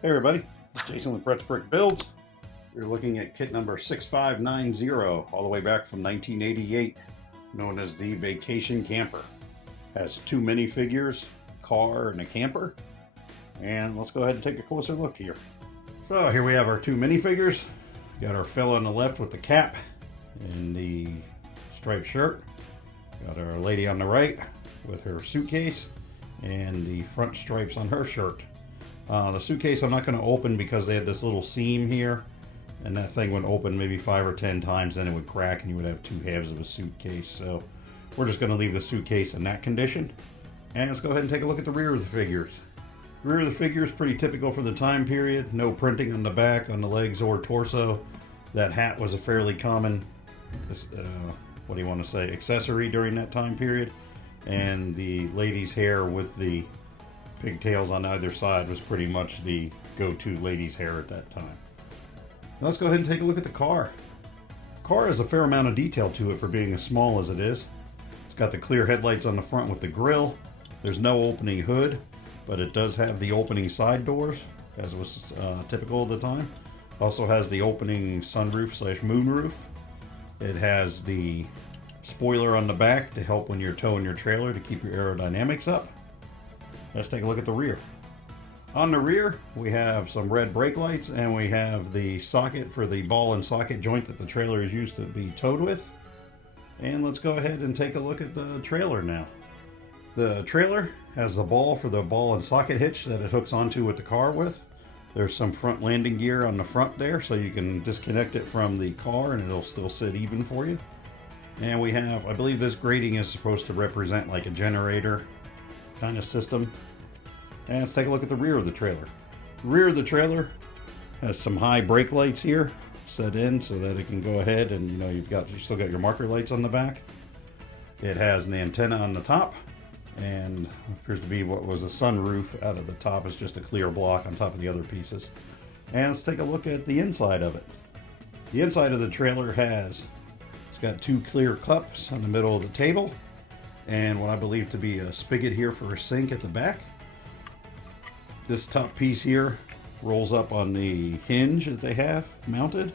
Hey everybody, it's Jason with Brett's Brick Builds. We're looking at kit number 6590, all the way back from 1988, known as the Vacation Camper. Has two minifigures, a car and a camper. And let's go ahead and take a closer look here. So here we have our two minifigures. Got our fella on the left with the cap and the striped shirt. Got our lady on the right with her suitcase and the front stripes on her shirt. The suitcase I'm not going to open because they had this little seam here, and that thing would open maybe 5 or 10 times, then it would crack and you would have two halves of a suitcase. So we're just going to leave the suitcase in that condition. And let's go ahead and take a look at the rear of the figures. The rear of the figure is pretty typical for the time period. No printing on the back, on the legs, or torso. That hat was a fairly common, what do you want to say, accessory during that time period. And the lady's hair with the pigtails on either side was pretty much the go-to ladies' hair at that time. Now let's go ahead and take a look at the car. The car has a fair amount of detail to it for being as small as it is. It's got the clear headlights on the front with the grille. There's no opening hood, but it does have the opening side doors, as was typical of the time. Also has the opening sunroof slash moonroof. It has the spoiler on the back to help when you're towing your trailer to keep your aerodynamics up. Let's take a look at the rear. On the rear, we have some red brake lights, and we have the socket for the ball and socket joint that the trailer is used to be towed with. And let's go ahead and take a look at the trailer now. The trailer has the ball for the ball and socket hitch that it hooks onto with the car with. There's some front landing gear on the front there, so you can disconnect it from the car and it'll still sit even for you. And we have, I believe this grating is supposed to represent like a generator kind of system. And let's take a look at the rear of the trailer. The rear of the trailer has some high brake lights here set in so that it can go ahead and you still got your marker lights on the back. It has an antenna on the top, and appears to be what was a sunroof out of the top. Is just a clear block on top of the other pieces. And let's take a look at the inside of it. The inside of the trailer it's got two clear cups on the middle of the table, and what I believe to be a spigot here for a sink at the back. This top piece here rolls up on the hinge that they have mounted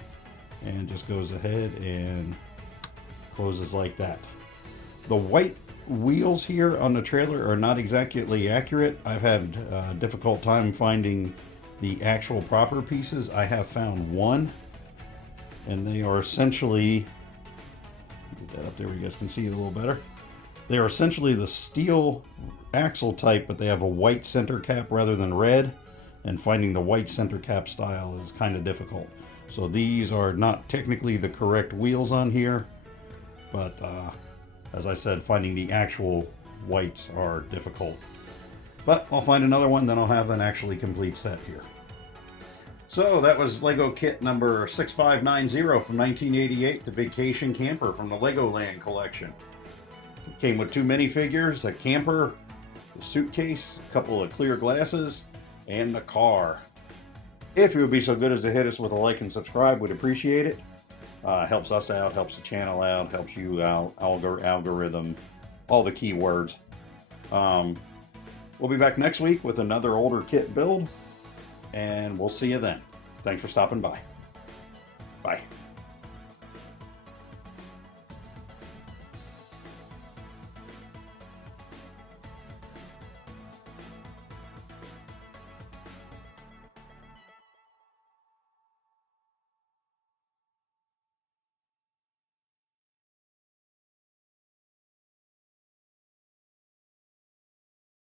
and just goes ahead and closes like that. The white wheels here on the trailer are not exactly accurate. I've had a difficult time finding the actual proper pieces. I have found one, and they are essentially, get that up there where you guys can see it a little better. They are essentially the steel axle type, but they have a white center cap rather than red, and finding the white center cap style is kind of difficult. So these are not technically the correct wheels on here, but as I said, finding the actual whites are difficult. But I'll find another one, then I'll have an actually complete set here. So that was Lego kit number 6590 from 1988, the Vacation Camper from the Legoland collection. Came with two minifigures, a camper, a suitcase, a couple of clear glasses, and the car. If you would be so good as to hit us with a like and subscribe, we'd appreciate it. Helps us out, helps the channel out, helps you out, algorithm, all the keywords. We'll be back next week with another older kit build, and we'll see you then. Thanks for stopping by. Bye.